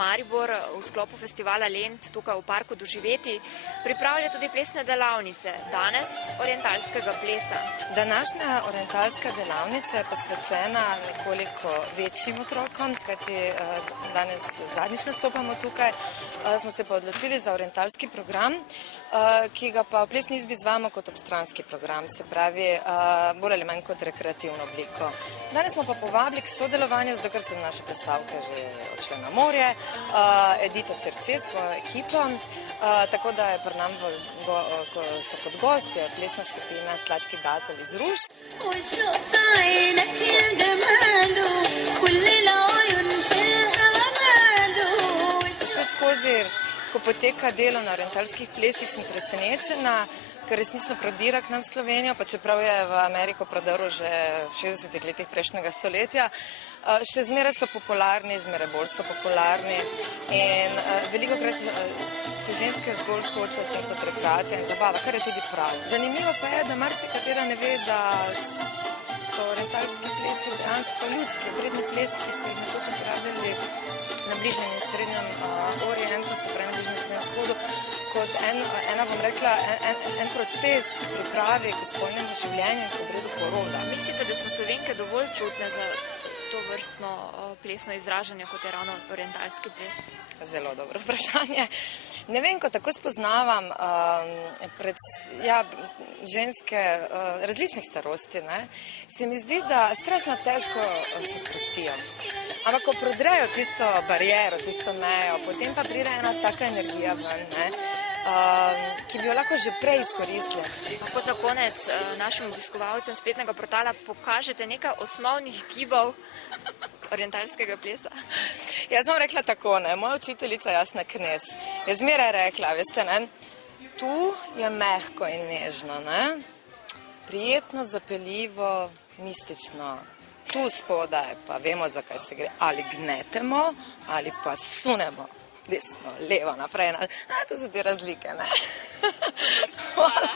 Maribor v sklopu festivala Lent tukaj v parku Doživeti pripravlja tudi plesne delavnice, danes orientalskega plesa. Današnja orientalska delavnica je posvečena nekoliko večjim otrokom, kajti danes zadnjič nastopamo tukaj. Smo se pa odločili za orientalski program, ki ga pa v plesni izbi izvajamo kot obstranski program, se pravi bolj ali manj kot rekreativno obliko. Danes smo pa povabili k sodelovanju, zato ker so naše plesalke že odšle na morje, Edito Čerče s svojo ekipo, tako da je pri nam, ko so kot gostje, plesna skupina Sladki Datel iz Ruš. Vse skozi, ko poteka delo na orientalskih plesih, sem presenečena, ker resnično prodira k nam v Slovenijo, pa čeprav je v Ameriko prodrl že v 60 letih prejšnjega stoletja. Še zmeraj so popularni, zmeraj bolj so popularni in velikokrat se ženske zgolj soočajo s tem kot rekreacija in zabava, kar je tudi prav. Zanimivo pa je, da marsikatera ne ve, da so orientalski plesi dejansko ljudski, vredni plesi, ki so jih nekoč uporabljali na Bližnjem in Srednjem Orientu, se pravi na Bližnjem in Srednjem vzhodu, kot en proces k pripravi, k spolnemu življenju in k obredu poroda. Mislite, da smo Slovenke dovolj čutne za to vrstno plesno izražanje, kot je ravno orientalski ples? Zelo dobro vprašanje. Ne vem, ko tako spoznavam ženske različnih starosti, se mi zdi, da strašno težko se sprostijo. Ampak ko prodrejo tisto bariero, tisto mejo, potem pa pride ena taka energija ven, ki bi jo lahko že prej izkoristili. Lahko za konec našim obiskovalcem spletnega portala pokažete nekaj osnovnih gibov orientalskega plesa? Jaz bom rekla tako, moja učiteljica Jasna Knez je zmeraj rekla, veste, tu je mehko in nežno, prijetno, zapeljivo, mistično. Tu spodaj pa vemo, zakaj se gre, ali gnetemo, ali pa sunemo. Desno, levo, naprej, to so te razlike, Hvala.